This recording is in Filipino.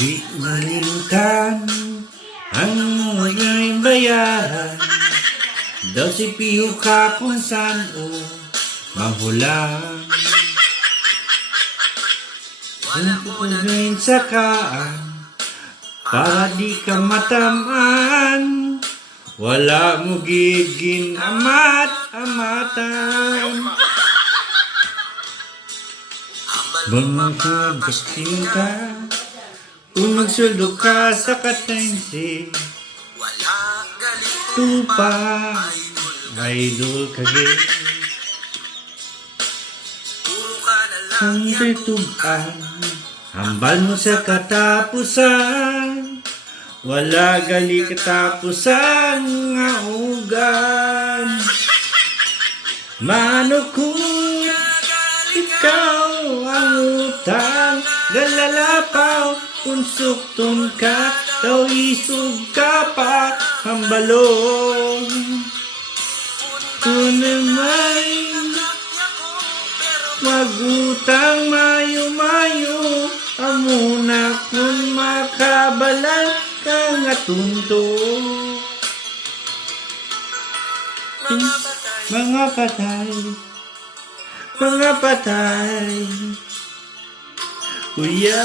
Di malimtan ang mga bayaran. Daw si Piyo ka kung saan o mahulang. Pupunin sa kaan para di ka matamaan. Wala mo gigin amat-amatan. Mga kabaksin ka kung magsuldo ka sa katensi. Tupa idol kage ang tutuban. Hambal mo sa katapusan. Wala gali katapusan nga ugan. Manukot ikaw ang utang. Galalapaw kung sukton ka. Daw isog ka pa hambalong. Kung naman magutang mayo-mayo. Amuna kung makabalan ka nga tunto. Mga patay, mga patay. Uya.